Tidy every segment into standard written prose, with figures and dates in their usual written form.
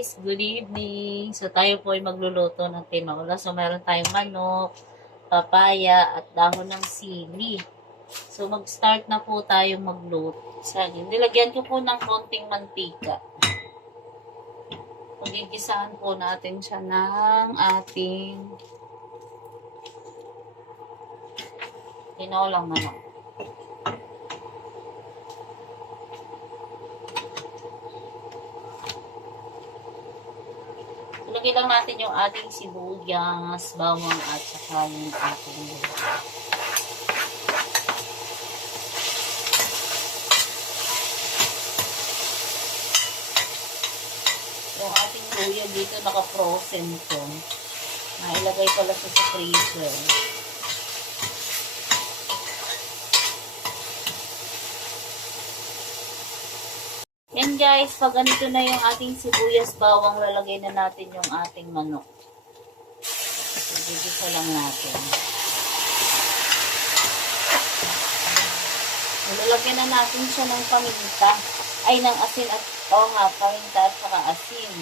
guys, good evening. So tayo po ay magluluto ng tinola. So meron tayong manok, papaya at dahon ng sili. So mag-start na po tayo magluto. Saging. Nilagyan ko po ng konting mantika. Pagigisahan po natin siya ng ating tinolang manok. Ilagay lang natin yung ating sibuyas, bawang at saka yung ating yung ating luya dito naka-frozen to. Nailagay pala siya sa freezer. Yan guys, pag ganito na yung ating sibuyas, bawang, lalagay na natin yung ating manok. So, gigisa lang natin. Lalagyan na natin siya ng paminta. Ay, ng asin at, paminta at saka asin.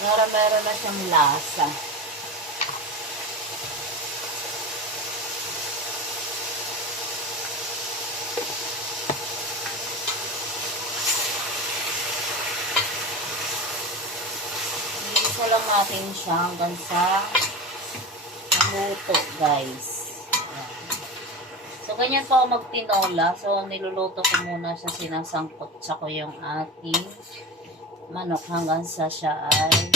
Meron na siyang lasa. Isa lang natin siya hanggang sa maluto, guys. So, ganyan po ako magtinola. So, niluluto ko muna siya, sinasangkot sa ko yung ating manok hanggang sa siya ay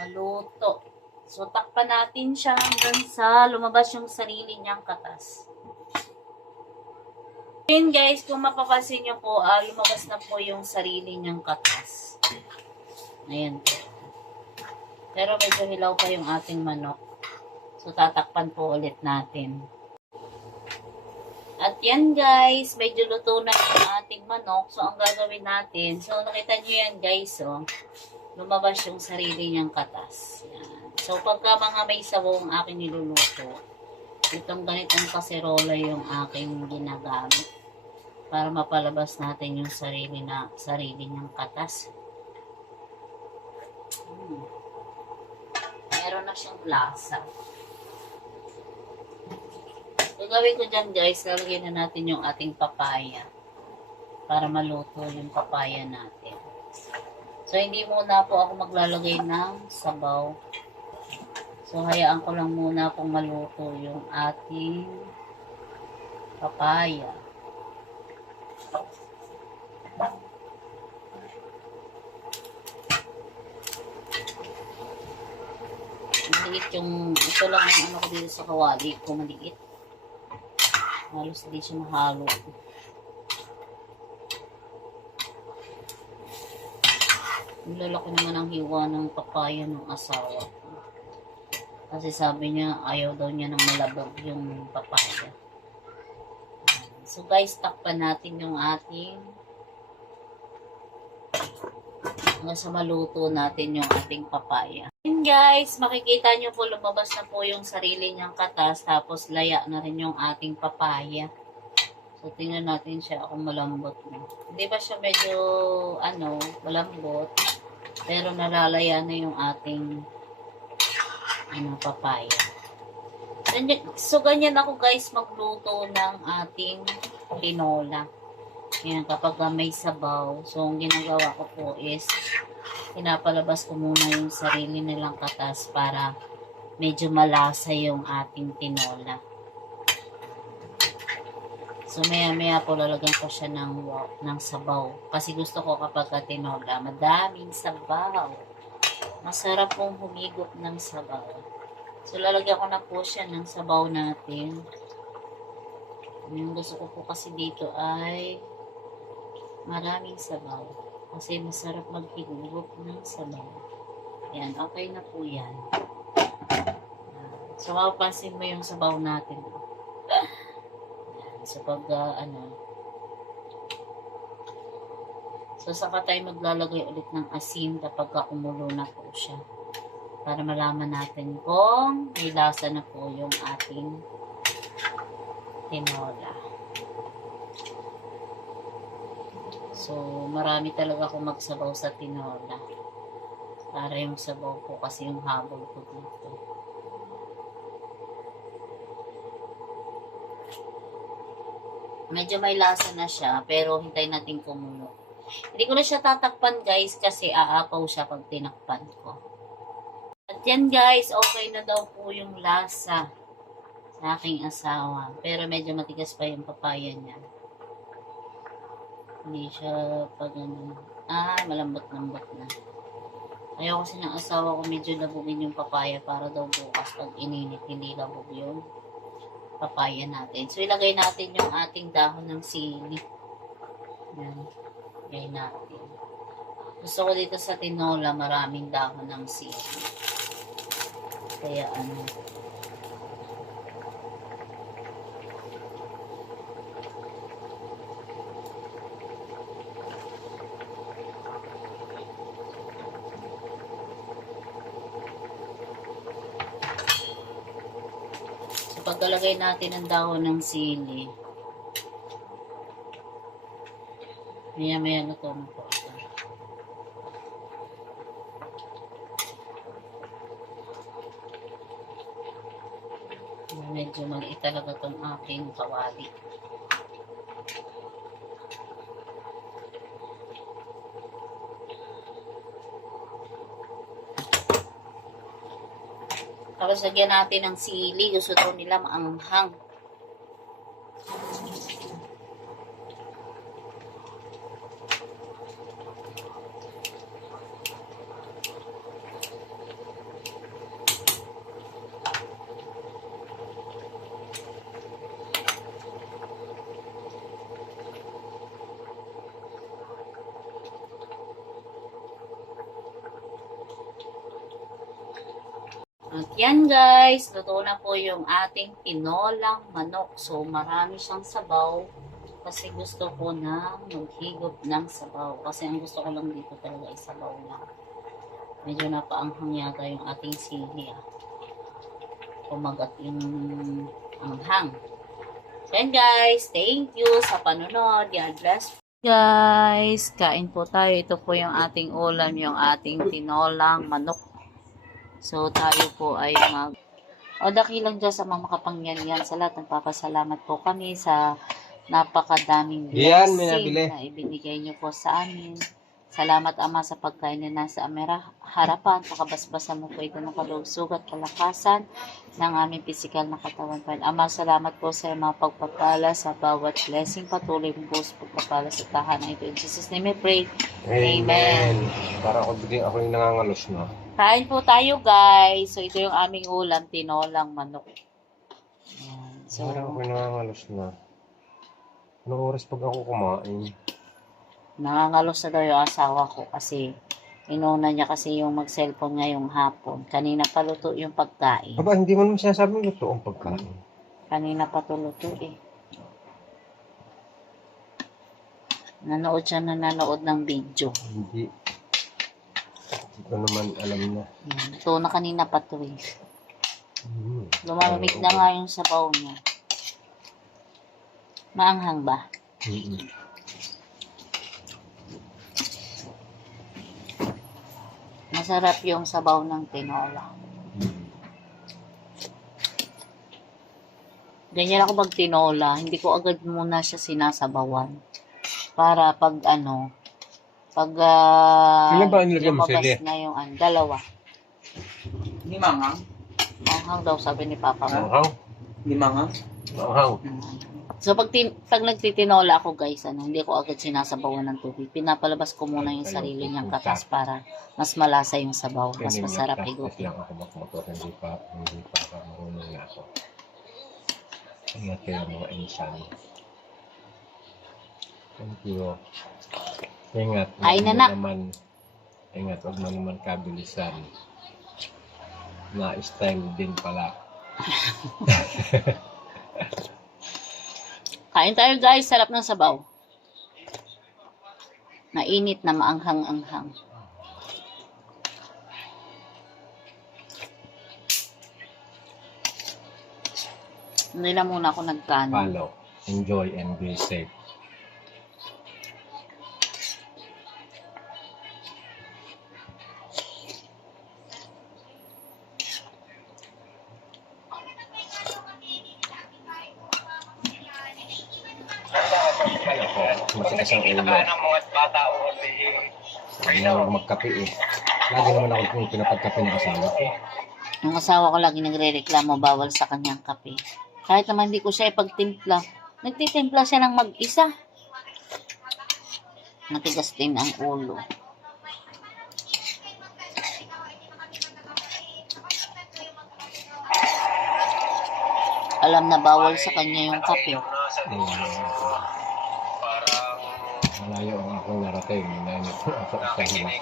maluto. So, takpan natin siya hanggang sa lumabas yung sarili niyang katas. Yun guys, kung mapapansin niyo po, lumabas na po yung sarili niyang katas. Ayan po. Pero medyo hilaw pa yung ating manok. So, tatakpan po ulit natin. At yan guys, medyo luto na yung ating manok. So, ang gagawin natin, so nakita nyo yan guys, lumabas yung sarili niyang katas. Yan. So, pagka mga may sabaw ang aking niluluto, itong ganitong kaserola yung aking ginagamit para mapalabas natin yung sarili niyang katas. Meron na siyang lasa. Gagawin ko dyan guys, lalagyan na natin yung ating papaya para maluto yung papaya natin. So, hindi muna po ako maglalagay ng sabaw. So, hayaan ko lang muna pong maluto yung ating papaya. Maliit yung, ito lang ang ano ko dito sa kawali ko, maliit. Halos hindi siya mahalo. Nilalaki naman ang hiwa ng papaya ng asawa ko. Kasi sabi niya, ayaw daw niya ng malabog yung papaya. So guys, takpan natin yung ating hanggang sa maluto natin yung ating papaya. And guys, makikita nyo po lumabas na po yung sarili niyang katas, tapos laya na rin yung ating papaya. So, tingnan natin siya kung malambot na. Hindi ba siya medyo, malambot, pero nalalaya na yung ating, papaya. So, ganyan ako guys magluto ng ating tinola. Yan, kapag may sabaw, so ang ginagawa ko po is pinapalabas ko muna yung sarili nilang katas para medyo malasa yung ating tinola. So maya po lalagyan ko siya ng sabaw. Kasi gusto ko kapag tinola, madaming sabaw. Masarap pong humigop ng sabaw. So lalagyan ko na po siya ng sabaw natin. Yung gusto ko po kasi dito ay maraming sabaw. Kasi masarap maghigop ng sabaw. Yan, okay na po yan. So, mapapansin mo yung sabaw natin. Yan, so, pag, so, saka tayo maglalagay ulit ng asin kapag kumulo na po siya. Para malaman natin kung may lasa na po yung ating tinola. So, marami talaga akong magsabaw sa tinola. Para yung sabaw ko kasi yung habol ko dito. Medyo may lasa na siya, pero hintayin natin kumulo. Hindi ko na siya tatakpan guys kasi aapaw siya pag tinakpan ko. At yan guys, okay na daw po yung lasa sa aking asawa. Pero medyo matigas pa yung papaya niya. Hindi siya pag ano. Malambot-lambot na. Ayaw kasi ng asawa ko medyo labugin yung papaya para daw bukas pag ininit hindi labog yung papaya natin. So ilagay natin yung ating dahon ng sili. Yan. Ilagay natin. Gusto ko dito sa tinola maraming dahon ng sili. Kaya ano. Pagkalagay natin ng dahon ng sili, maya-maya na ito. Medyo maliit talaga itong aking kawali. Tapos lagyan natin ng sili. Gusto daw nila maanghang. At yan guys, luto na po yung ating tinolang manok. So marami siyang sabaw kasi gusto ko na maghigop ng sabaw. Kasi ang gusto ko lang dito talaga ay sabaw lang. Medyo napaanghang yata yung ating sili. Kumagat yung anghang. So yan guys, thank you sa panonood. God bless. Guys, kain po tayo. Ito po yung ating ulam, yung ating tinolang manok. So, tayo po ay dakilang Diyos sa mga makapangyarihan sa lahat. Nagpapasalamat po kami sa napakadaming blessing na ibinigay niyo po sa amin. Salamat Ama sa pagkain na nasa harapan. Pakabasbasan mo po ito ng kalugsugat, kalakasan ng aming pisikal na katawan. Ama, salamat po sa mga pagpapala sa bawat blessing. Patuloy mo po sa pagpapala sa tahanan ito. In Jesus' name we pray. Amen. Para ako yung nangangalos na. Kain po tayo guys. So ito yung aming ulam, tinolang manok. Ayan. So, para ako yung nangangalos na. Anong oras pag ako kumain? nangangalos na daw yung asawa ko kasi inuna niya kasi yung mag-cellphone ngayong hapon. Kanina pa luto yung pagkain. Aba, hindi mo naman sinasabi yung luto ang pagkain. Kanina pa to luto eh. Nanood siya na nanood ng video. Hindi. Hindi ko naman alam na. Ito na kanina pa to eh. Hmm. Lumamig na nga yung sabaw niya. Maanghang ba? Mm-mm. Masarap yung sabaw ng tinola. Ganyan ako pag tinola. Hindi ko agad muna siya sinasabawan. Para pag pag Ilan ba ang nilagay mo, lumabas Celia? na yung dalawa. Hindi manghang? Manghang daw sabi ni Papa mo. Manghang? Hindi manghang? Manghang. So pag nagtitinola ako guys, hindi ko agad sinasabawan ng tubig. Pinapalabas ko muna yung sarili niyang katas para mas malasa yung sabaw, mas masarap higutin. Lang ako magmotor, hindi pa ako marunong na ako. Ingat kayo mga insan. Thank you. Ingat. Ay, nanak. Ingat, huwag mo naman kabilisan. Na-style din pala. Kain tayo guys, sarap ng sabaw. Mainit na maanghang-anghang. Hindi na muna ako nagkanin. Follow, enjoy, and be safe. Ay ako, matigas ang ulo. Sabi nga huwag magkape eh. Lagi naman ako kung pinapagkape ng asawa ko. Ang asawa ko lagi nagre-reklamo bawal sa kanyang kape. Kahit naman hindi ko siya ipagtimpla. Nagtitimpla siya ng mag-isa. Matigas din ang ulo. Alam na bawal sa kanya yung kape. Malayo ang akong narating. Dahil ako sa hirap.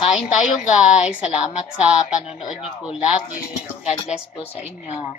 Kain tayo guys. Salamat sa panonood niyo po. Love you. God bless po sa inyo.